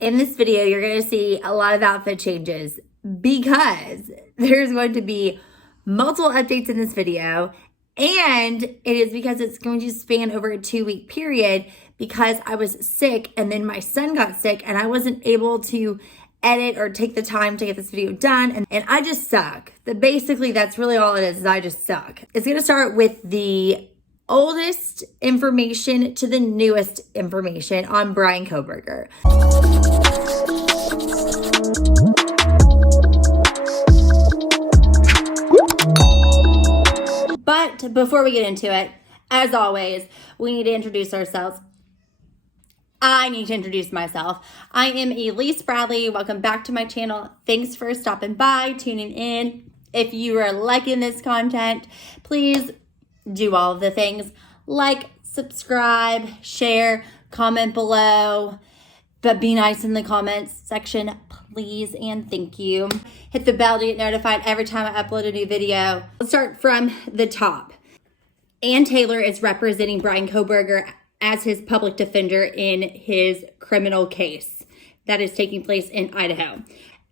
In this video, you're going to see a lot of outfit changes because there's going to be multiple updates in this video, and it is because it's going to span over a 2-week period because I was sick and then my son got sick and I wasn't able to edit or take the time to get this video done, and I just suck. Basically, that's really all it is I just suck. It's going to start with the oldest information to the newest information on Bryan Kohberger. But before we get into it, as always, we need to introduce ourselves. I need to introduce myself. I am Elise Bradley. Welcome back to my channel. Thanks for stopping by, tuning in. If you are liking this content, please do all of the things. Like, subscribe, share, comment below, but be nice in the comments section, please, and thank you. Hit the bell to get notified every time I upload a new video. Let's start from the top. Ann Taylor is representing Bryan Kohberger as his public defender in his criminal case that is taking place in Idaho.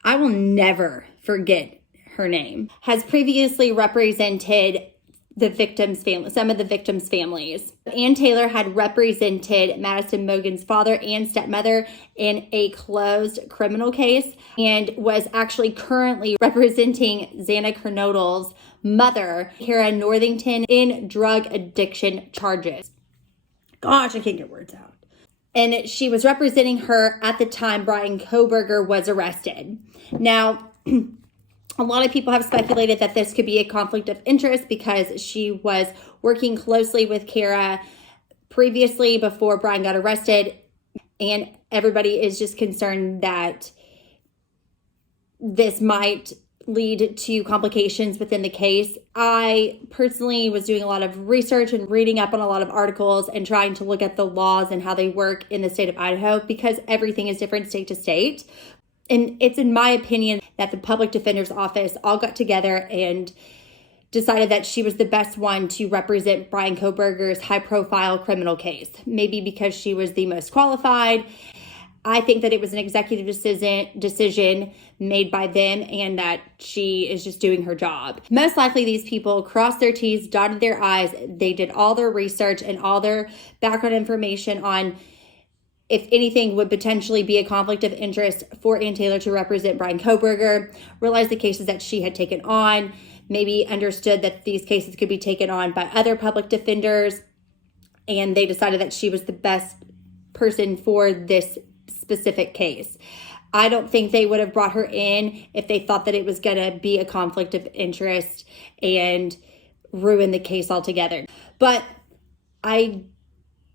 I will never forget her name. Has previously represented the victims' family, some of the victims' families. Ann Taylor had represented Madison Mogen's father and stepmother in a closed criminal case and was actually currently representing Xana Kernodle's mother, Kara Northington, in drug addiction charges. Gosh, I can't get words out. And she was representing her at the time Bryan Kohberger was arrested. Now, a lot of people have speculated that this could be a conflict of interest because she was working closely with Kara previously before Bryan got arrested, and everybody is just concerned that this might lead to complications within the case. I personally was doing a lot of research and reading up on a lot of articles and trying to look at the laws and how they work in the state of Idaho because everything is different state to state. And it's in my opinion that the public defender's office all got together and decided that she was the best one to represent Bryan Kohberger's high-profile criminal case. Maybe because she was the most qualified. I think that it was an executive decision made by them and that she is just doing her job. Most likely these people crossed their T's, dotted their I's. They did all their research and all their background information on if anything would potentially be a conflict of interest for Ann Taylor to represent Bryan Kohberger, realized the cases that she had taken on, maybe understood that these cases could be taken on by other public defenders, and they decided that she was the best person for this specific case. I don't think they would have brought her in if they thought that it was going to be a conflict of interest and ruin the case altogether. But I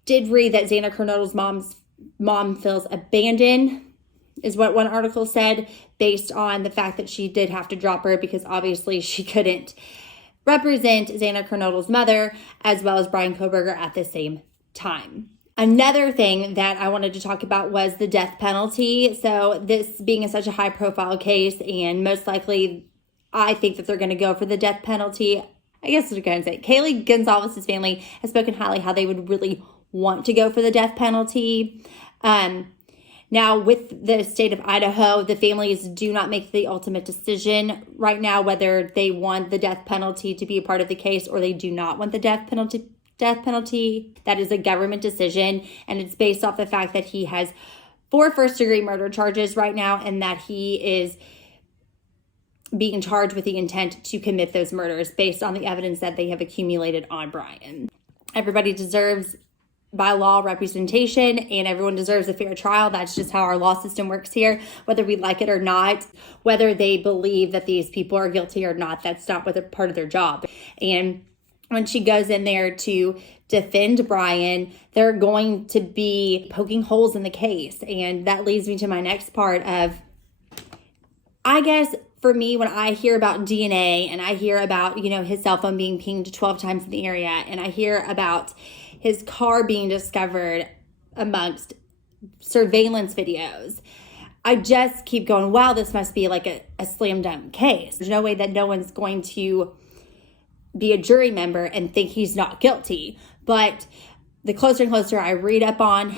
did read that Xana Kernodle's mom feels abandoned, is what one article said, based on the fact that she did have to drop her because obviously she couldn't represent Xana Kernodle's mother as well as Bryan Kohberger at the same time. Another thing that I wanted to talk about was the death penalty. So this being such a high profile case, and most likely I think that they're going to go for the death penalty. I guess what I'm going to say, Kaylee Gonzalez's family has spoken highly how they would really want to go for the death penalty. Now, with the state of Idaho, the families do not make the ultimate decision right now whether they want the death penalty to be a part of the case or they do not want the death penalty. That is a government decision, and it's based off the fact that he has 4 first-degree murder charges right now and that he is being charged with the intent to commit those murders based on the evidence that they have accumulated on Bryan. Everybody deserves by law representation, and everyone deserves a fair trial. That's just how our law system works here, whether we like it or not, whether they believe that these people are guilty or not. That's not what part of their job. And when she goes in there to defend Bryan, they're going to be poking holes in the case. And that leads me to my next part of, I guess for me, when I hear about DNA and I hear about, his cell phone being pinged 12 times in the area, and I hear about his car being discovered amongst surveillance videos, I just keep going, wow, this must be like a slam dunk case. There's no way that no one's going to be a jury member and think he's not guilty. But the closer and closer I read up on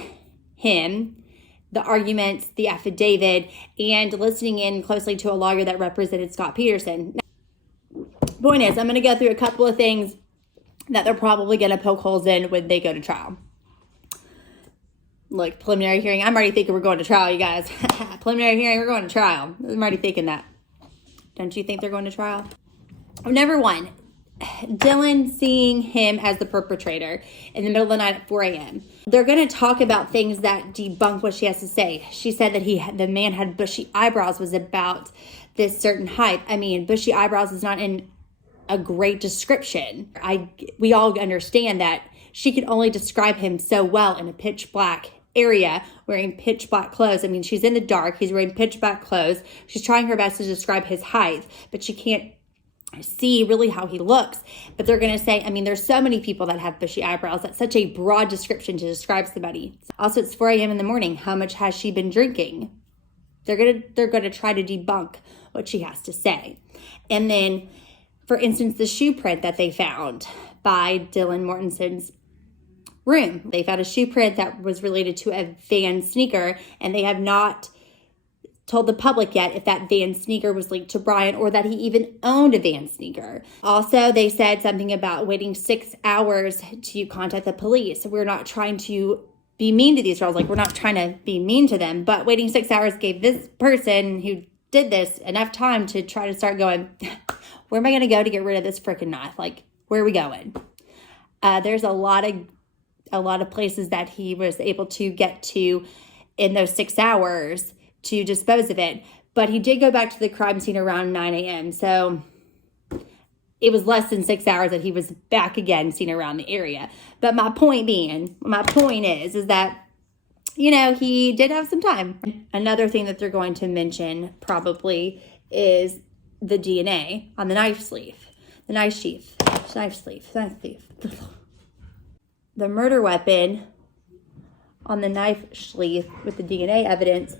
him, the arguments, the affidavit, and listening in closely to a lawyer that represented Scott Peterson. Point is, I'm going to go through a couple of things that they're probably going to poke holes in when they go to trial. Look, preliminary hearing. I'm already thinking we're going to trial, you guys. Preliminary hearing, we're going to trial. I'm already thinking that. Don't you think they're going to trial? Number one, Dylan seeing him as the perpetrator in the middle of the night at 4 a.m. They're going to talk about things that debunk what she has to say. She said that the man had bushy eyebrows, was about this certain height. I mean, bushy eyebrows is not in a great description. We all understand that she could only describe him so well in a pitch black area wearing pitch black clothes. I mean, she's in the dark. He's wearing pitch black clothes. She's trying her best to describe his height, but she can't see really how he looks. But they're going to say, I mean, there's so many people that have bushy eyebrows. That's such a broad description to describe somebody. Also, it's 4 a.m. in the morning. How much has she been drinking? They're going to try to debunk what she has to say. And then, for instance, the shoe print that they found by Dylan Mortensen's room. They found a shoe print that was related to a Van sneaker, and they have not told the public yet if that Van sneaker was linked to Brian or that he even owned a Van sneaker. Also, they said something about waiting 6 hours to contact the police. We're not trying to be mean to these girls. Like, we're not trying to be mean to them, but waiting 6 hours gave this person who did this enough time to try to start going, where am I going to go to get rid of this freaking knife? Like, where are we going? There's a lot of places that he was able to get to in those 6 hours to dispose of it. But he did go back to the crime scene around 9 a.m. So it was less than 6 hours that he was back again seen around the area. But my point is that, you know, he did have some time. Another thing that they're going to mention probably is the DNA on the knife sleeve. The knife sheath. Knife sleeve. The murder weapon on the knife sleeve with the DNA evidence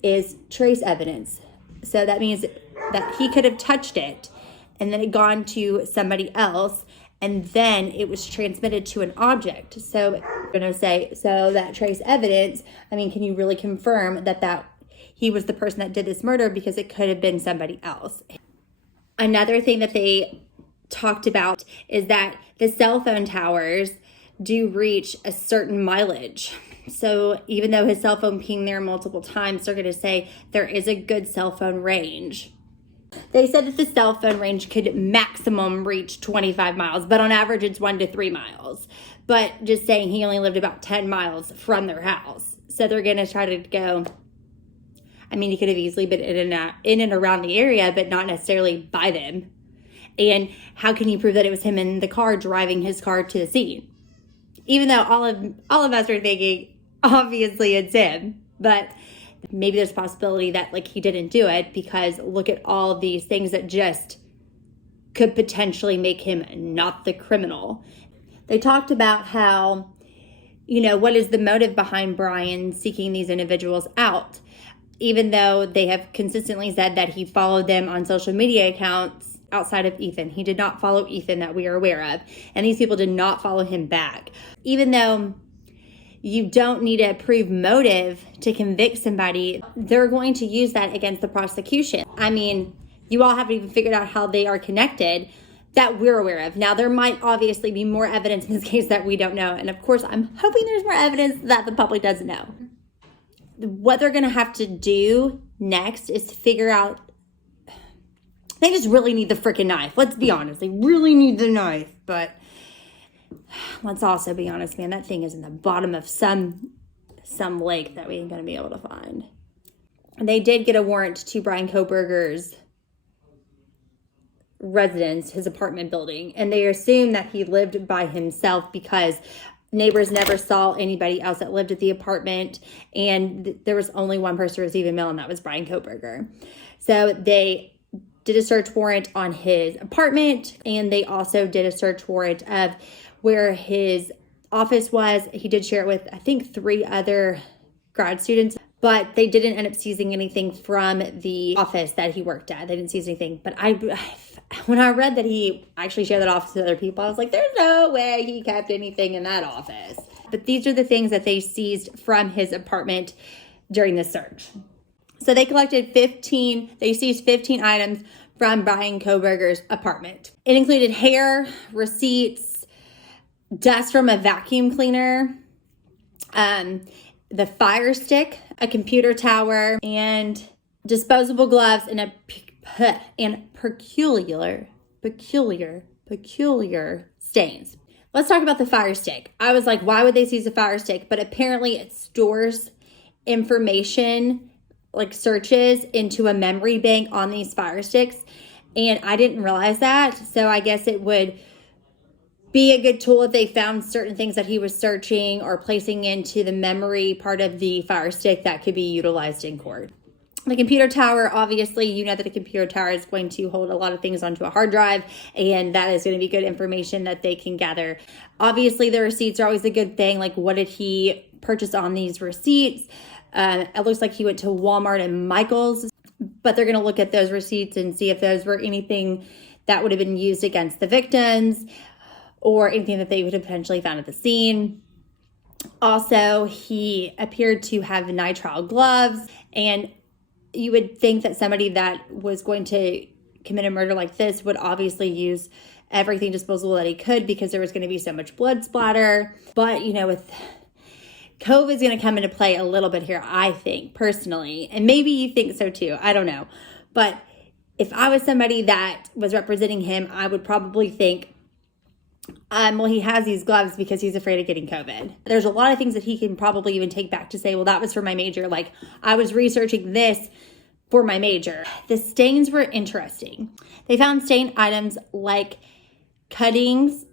is trace evidence. So that means that he could have touched it and then it gone to somebody else and then it was transmitted to an object. So I'm going to say, so that trace evidence, I mean, can you really confirm that he was the person that did this murder, because it could have been somebody else. Another thing that they talked about is that the cell phone towers do reach a certain mileage. So even though his cell phone pinged there multiple times, they're going to say there is a good cell phone range. They said that the cell phone range could maximum reach 25 miles, but on average it's 1 to 3 miles. But just saying, he only lived about 10 miles from their house. So they're going to try to go, I mean, he could have easily been in and around the area, but not necessarily by them. And how can you prove that it was him in the car driving his car to the scene? Even though all of us are thinking, obviously it's him, but maybe there's a possibility that like he didn't do it, because look at all of these things that just could potentially make him not the criminal. They talked about how, you know, what is the motive behind Brian seeking these individuals out, even though they have consistently said that he followed them on social media accounts outside of Ethan. He did not follow Ethan that we are aware of, and these people did not follow him back. Even though you don't need to prove motive to convict somebody, they're going to use that against the prosecution. I mean, you all haven't even figured out how they are connected that we're aware of. Now, there might obviously be more evidence in this case that we don't know. And of course, I'm hoping there's more evidence that the public doesn't know. What they're going to have to do next is to figure out, they just really need the freaking knife. Let's be honest. They really need the knife. But let's also be honest, man, that thing is in the bottom of some lake that we ain't going to be able to find. And they did get a warrant to Brian Kohberger's residence, his apartment building. And they assume that he lived by himself because neighbors never saw anybody else that lived at the apartment. And there was only one person receiving mail, and that was Brian Kohberger. So they did a search warrant on his apartment, and they also did a search warrant of where his office was. He did share it with, I think, 3 other grad students, but they didn't end up seizing anything from the office that he worked at. They didn't seize anything. But when I read that he actually shared that office with other people, I was like, there's no way he kept anything in that office. But these are the things that they seized from his apartment during the search. So they seized 15 items from Brian Kohberger's apartment. It included hair, receipts, dust from a vacuum cleaner, the fire stick, a computer tower, and disposable gloves, and peculiar stains. Let's talk about the fire stick. I was like, why would they seize a fire stick? But apparently it stores information, like searches, into a memory bank on these fire sticks. And I didn't realize that. So I guess it would be a good tool if they found certain things that he was searching or placing into the memory part of the fire stick that could be utilized in court. The computer tower, obviously, you know that a computer tower is going to hold a lot of things onto a hard drive, and that is going to be good information that they can gather. Obviously, the receipts are always a good thing. Like, what did he purchase on these receipts? It looks like he went to Walmart and Michael's, but they're going to look at those receipts and see if those were anything that would have been used against the victims or anything that they would have potentially found at the scene. Also, he appeared to have nitrile gloves, and you would think that somebody that was going to commit a murder like this would obviously use everything disposable that he could, because there was going to be so much blood splatter. But, you know, with COVID is going to come into play a little bit here, I think, personally. And maybe you think so too. I don't know. But if I was somebody that was representing him, I would probably think, well, he has these gloves because he's afraid of getting COVID. There's a lot of things that he can probably even take back to say, well, that was for my major. Like, I was researching this for my major. The stains were interesting. They found stained items like cuttings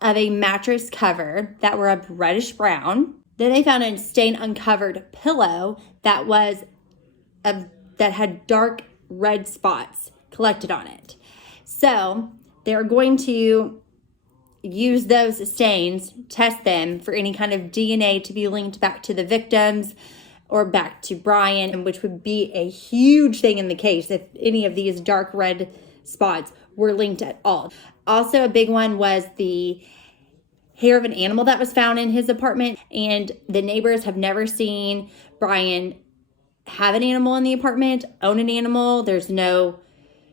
of a mattress cover that were a reddish brown. Then they found a stain uncovered pillow that had dark red spots collected on it. So they're going to use those stains, test them for any kind of DNA to be linked back to the victims or back to Brian, which would be a huge thing in the case if any of these dark red spots were linked at all. Also, a big one was the hair of an animal that was found in his apartment, and the neighbors have never seen Brian have an animal in the apartment, own an animal. There's no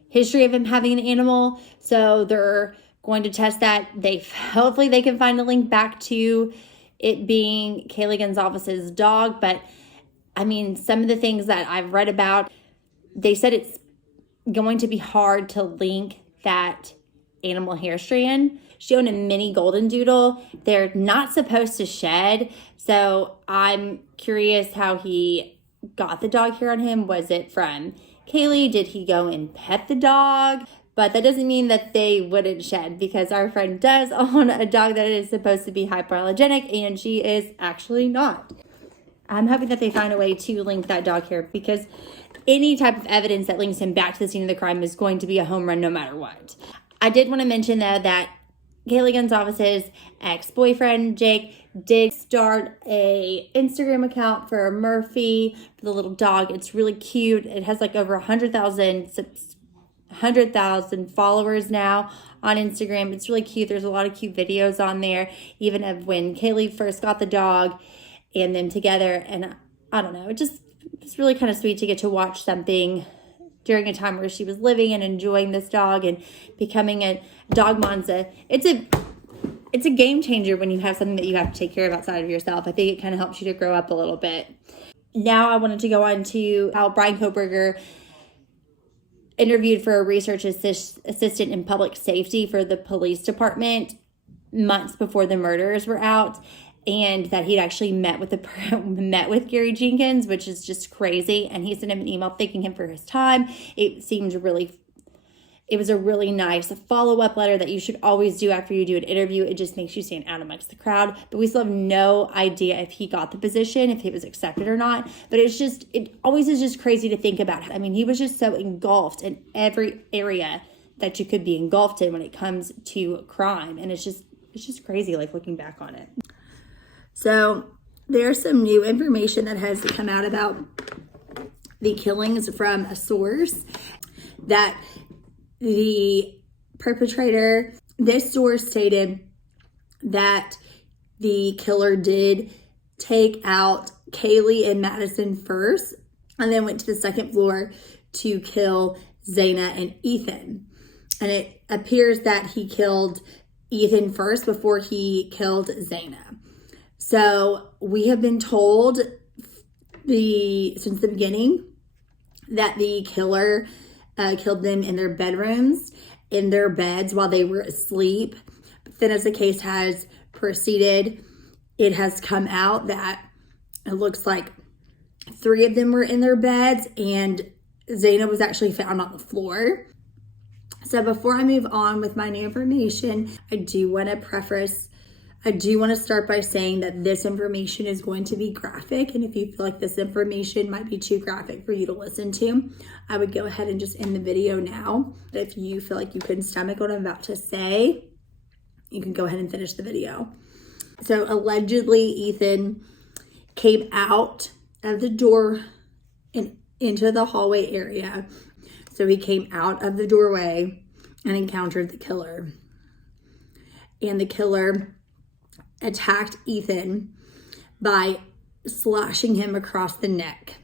history of him having an animal, so they're going to test that. Hopefully they can find a link back to it being Kaylee Gonzalez's dog. But I mean, some of the things that I've read about, they said it's going to be hard to link that animal hair strand. She owned a mini golden doodle. They're not supposed to shed, so I'm curious how he got the dog hair on him. Was it from Kaylee? Did he go and pet the dog? But that doesn't mean that they wouldn't shed, because our friend does own a dog that is supposed to be hypoallergenic, and she is actually not. I'm hoping that they find a way to link that dog hair, because any type of evidence that links him back to the scene of the crime is going to be a home run no matter what. I did want to mention, though, that Kaylee Gonzalez's ex-boyfriend, Jake, did start a Instagram account for Murphy, for the little dog. It's really cute. It has like over 100,000 followers now on Instagram. It's really cute. There's a lot of cute videos on there, even of when Kaylee first got the dog and them together. And I don't know, it's really kind of sweet to get to watch something during a time where she was living and enjoying this dog and becoming a dog monza. It's a game changer when you have something that you have to take care of outside of yourself. I think it kind of helps you to grow up a little bit. Now I wanted to go on to how Brian Kohberger interviewed for a research assistant in public safety for the police department months before the murders were out, and that he'd actually met with Gary Jenkins, which is just crazy. And he sent him an email thanking him for his time. It was a really nice follow-up letter that you should always do after you do an interview. It just makes you stand out amongst the crowd. But we still have no idea if he got the position, if he was accepted or not. But it always is just crazy to think about. I mean, he was just so engulfed in every area that you could be engulfed in when it comes to crime. And it's just crazy, like, looking back on it. So there's some new information that has come out about the killings from a source that the perpetrator, this source stated that the killer did take out Kaylee and Madison first, and then went to the second floor to kill Zaina and Ethan. And it appears that he killed Ethan first before he killed Zaina. So we have been told since the beginning that the killer killed them in their bedrooms, in their beds while they were asleep. But then as the case has proceeded, it has come out that it looks like 3 of them were in their beds and Zaina was actually found on the floor. So before I move on with my new information, I do want to start by saying that this information is going to be graphic. And if you feel like this information might be too graphic for you to listen to, I would go ahead and just end the video now. If you feel like you couldn't stomach what I'm about to say, you can go ahead and finish the video. So allegedly, Ethan came out of the door and into the hallway area. So he came out of the doorway and encountered the killer. And the killer attacked Ethan by slashing him across the neck.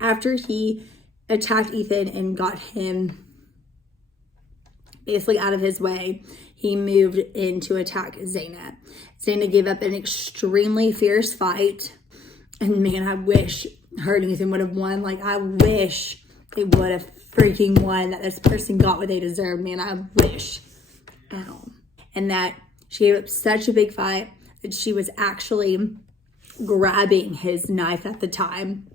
After he attacked Ethan and got him basically out of his way, he moved in to attack Zaina. Zaina gave up an extremely fierce fight. And man, I wish her and Ethan would have won. Like, I wish they would have freaking won, that this person got what they deserved. Man, I wish. Ow. And that she gave up such a big fight that she was actually grabbing his knife at the time,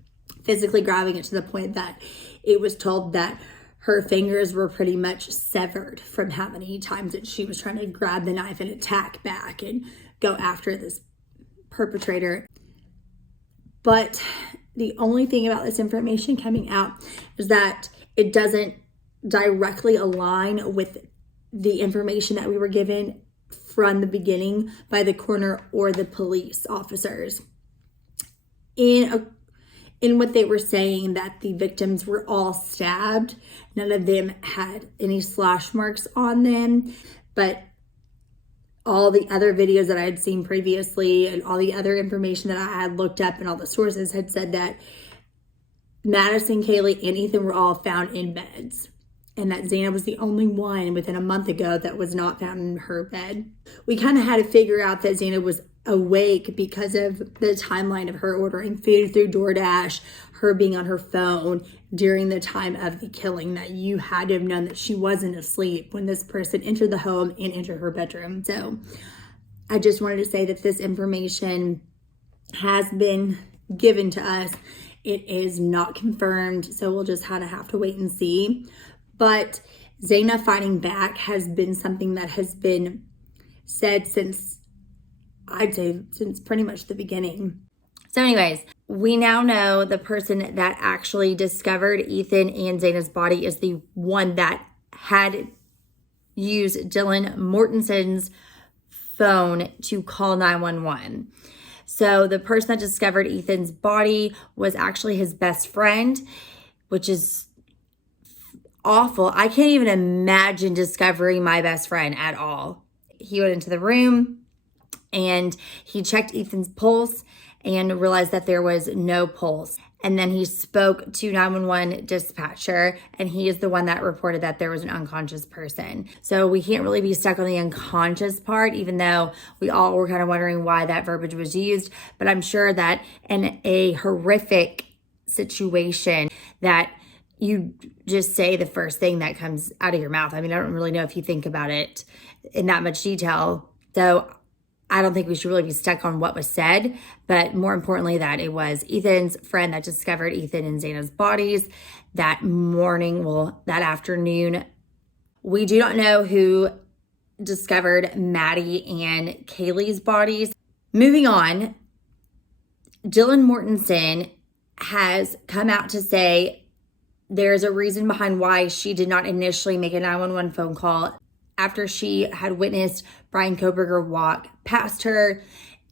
physically grabbing it to the point that it was told that her fingers were pretty much severed from how many times that she was trying to grab the knife and attack back and go after this perpetrator. But the only thing about this information coming out is that it doesn't directly align with the information that we were given from the beginning by the coroner or the police officers. In what they were saying, that the victims were all stabbed. None of them had any slash marks on them, but all the other videos that I had seen previously and all the other information that I had looked up and all the sources had said that Madison, Kaylee, and Ethan were all found in beds, and that Zaina was the only one within a month ago that was not found in her bed. We kind of had to figure out that Zaina was awake because of the timeline of her ordering food through DoorDash, her being on her phone during the time of the killing, that you had to have known that she wasn't asleep when this person entered the home and entered her bedroom. So I just wanted to say that this information has been given to us. It is not confirmed, so we'll just kind of have to wait and see. But Zaina fighting back has been something that has been said since, I'd say, since pretty much the beginning. So anyways, we now know the person that actually discovered Ethan and Zaina's body is the one that had used Dylan Mortensen's phone to call 911. So the person that discovered Ethan's body was actually his best friend, which is awful. I can't even imagine discovering my best friend at all. He went into the room and he checked Ethan's pulse and realized that there was no pulse. And then he spoke to 911 dispatcher, and he is the one that reported that there was an unconscious person. So we can't really be stuck on the unconscious part, even though we all were kind of wondering why that verbiage was used. But I'm sure that in a horrific situation that you just say the first thing that comes out of your mouth. I mean, I don't really know if you think about it in that much detail. So I don't think we should really be stuck on what was said, but more importantly that it was Ethan's friend that discovered Ethan and Zaina's bodies that morning, that afternoon. We do not know who discovered Maddie and Kaylee's bodies. Moving on, Dylan Mortensen has come out to say there's a reason behind why she did not initially make a 911 phone call after she had witnessed Brian Koberger walk past her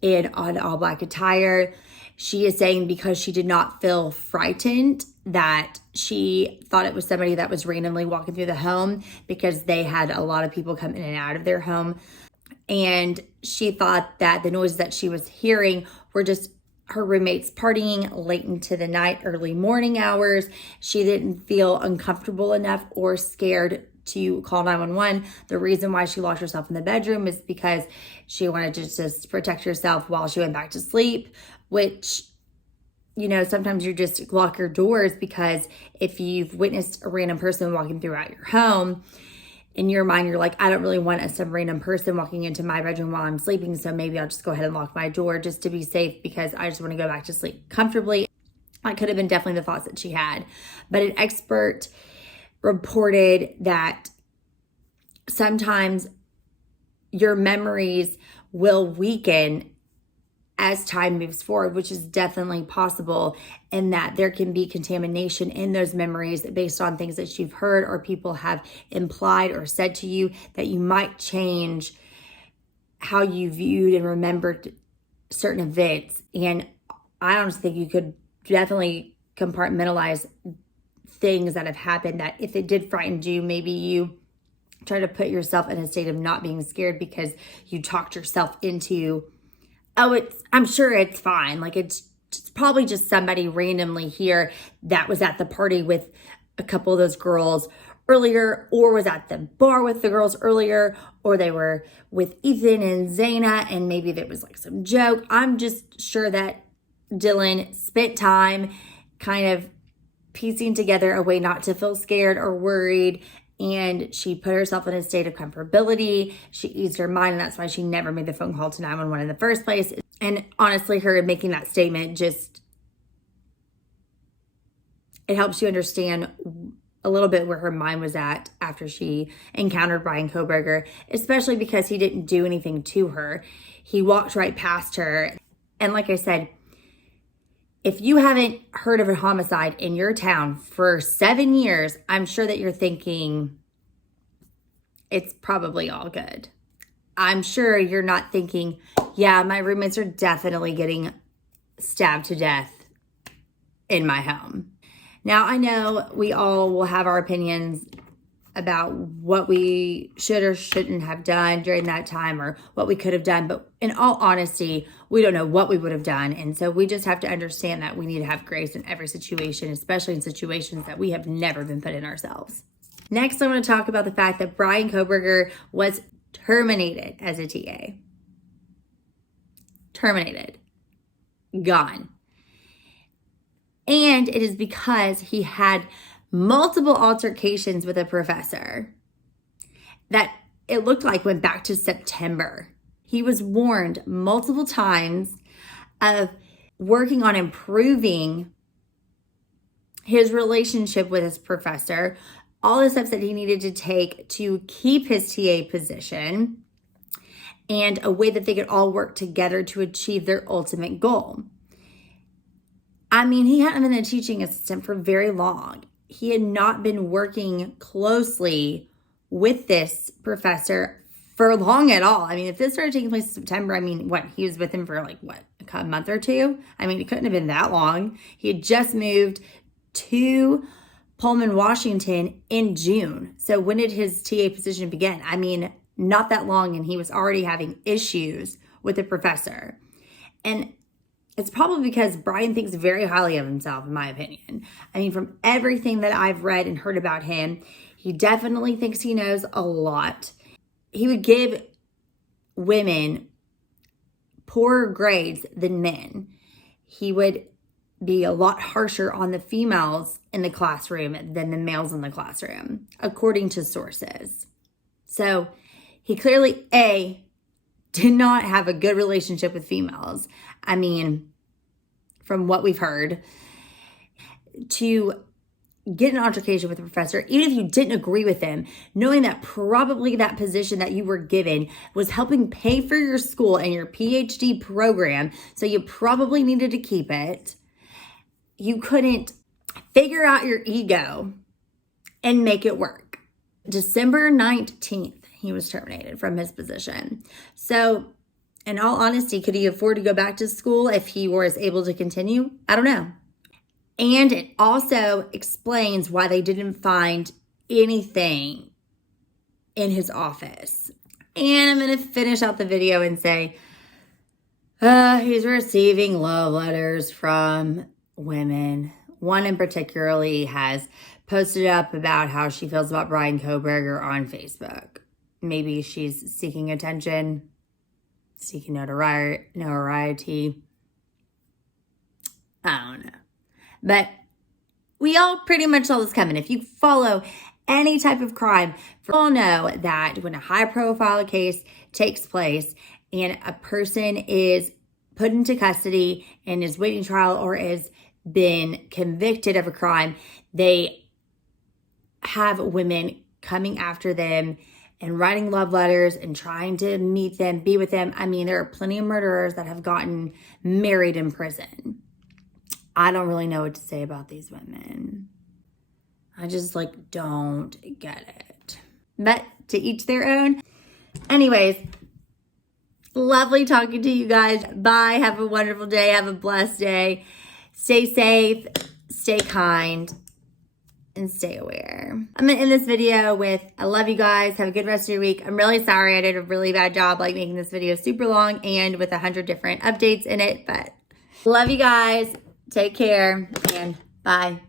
in an all-black attire. She is saying because she did not feel frightened, that she thought it was somebody that was randomly walking through the home because they had a lot of people come in and out of their home. And she thought that the noises that she was hearing were just her roommates partying late into the night, early morning hours. She didn't feel uncomfortable enough or scared to call 911. The reason why she locked herself in the bedroom is because she wanted to just protect herself while she went back to sleep, which, you know, sometimes you just lock your doors because if you've witnessed a random person walking throughout your home, in your mind, you're like, I don't really want some random person walking into my bedroom while I'm sleeping, so maybe I'll just go ahead and lock my door just to be safe because I just want to go back to sleep comfortably. That could have been definitely the thoughts that she had. But an expert reported that sometimes your memories will weaken as time moves forward, which is definitely possible, and that there can be contamination in those memories based on things that you've heard or people have implied or said to you, that you might change how you viewed and remembered certain events. And I honestly think you could definitely compartmentalize things that have happened, that if it did frighten you, maybe you try to put yourself in a state of not being scared because you talked yourself into, I'm sure it's fine. Like it's probably just somebody randomly here that was at the party with a couple of those girls earlier, or was at the bar with the girls earlier, or they were with Ethan and Zaina and maybe there was like some joke. I'm just sure that Dylan spent time kind of piecing together a way not to feel scared or worried. And she put herself in a state of comfortability. She eased her mind, and that's why she never made the phone call to 911 in the first place. And honestly, her making that statement just, it helps you understand a little bit where her mind was at after she encountered Brian Koberger, especially because he didn't do anything to her. He walked right past her. And like I said, if you haven't heard of a homicide in your town for 7 years, I'm sure that you're thinking it's probably all good. I'm sure you're not thinking, yeah, my roommates are definitely getting stabbed to death in my home. Now, I know we all will have our opinions about what we should or shouldn't have done during that time or what we could have done. But in all honesty, we don't know what we would have done. And so we just have to understand that we need to have grace in every situation, especially in situations that we have never been put in ourselves. Next, I want to talk about the fact that Brian Koberger was terminated as a TA. Terminated. Gone. And it is because he had multiple altercations with a professor that it looked like went back to September. He was warned multiple times of working on improving his relationship with his professor, all the steps that he needed to take to keep his TA position, and a way that they could all work together to achieve their ultimate goal. I mean, he hadn't been a teaching assistant for very long. He had not been working closely with this professor for long at all. I mean, if this started taking place in September, I mean, he was with him for a month or two? I mean, it couldn't have been that long. He had just moved to Pullman, Washington in June. So when did his TA position begin? I mean, not that long, and he was already having issues with the professor. And it's probably because Brian thinks very highly of himself, in my opinion. I mean, from everything that I've read and heard about him, he definitely thinks he knows a lot. He would give women poorer grades than men. He would be a lot harsher on the females in the classroom than the males in the classroom, according to sources. So he clearly, did not have a good relationship with females. I mean, from what we've heard, to get an altercation with a professor, even if you didn't agree with him, knowing that probably that position that you were given was helping pay for your school and your PhD program, so you probably needed to keep it. You couldn't figure out your ego and make it work. December 19th, he was terminated from his position. So, in all honesty, could he afford to go back to school if he was able to continue? I don't know. And it also explains why they didn't find anything in his office. And I'm going to finish out the video and say, He's receiving love letters from women. One in particularly has posted up about how she feels about Brian Koberger on Facebook. Maybe she's seeking attention, seeking notoriety. I don't know. But we all pretty much saw this coming. If you follow any type of crime, we all know that when a high profile case takes place and a person is put into custody and is waiting trial or has been convicted of a crime, they have women coming after them and writing love letters and trying to meet them, be with them. I mean, there are plenty of murderers that have gotten married in prison. I don't really know what to say about these women. I just don't get it. But to each their own. Anyways, lovely talking to you guys. Bye. Have a wonderful day. Have a blessed day. Stay safe, stay kind, and stay aware. I'm gonna end this video with, I love you guys. Have a good rest of your week. I'm really sorry I did a really bad job making this video super long and with 100 different updates in it, but love you guys. Take care and bye.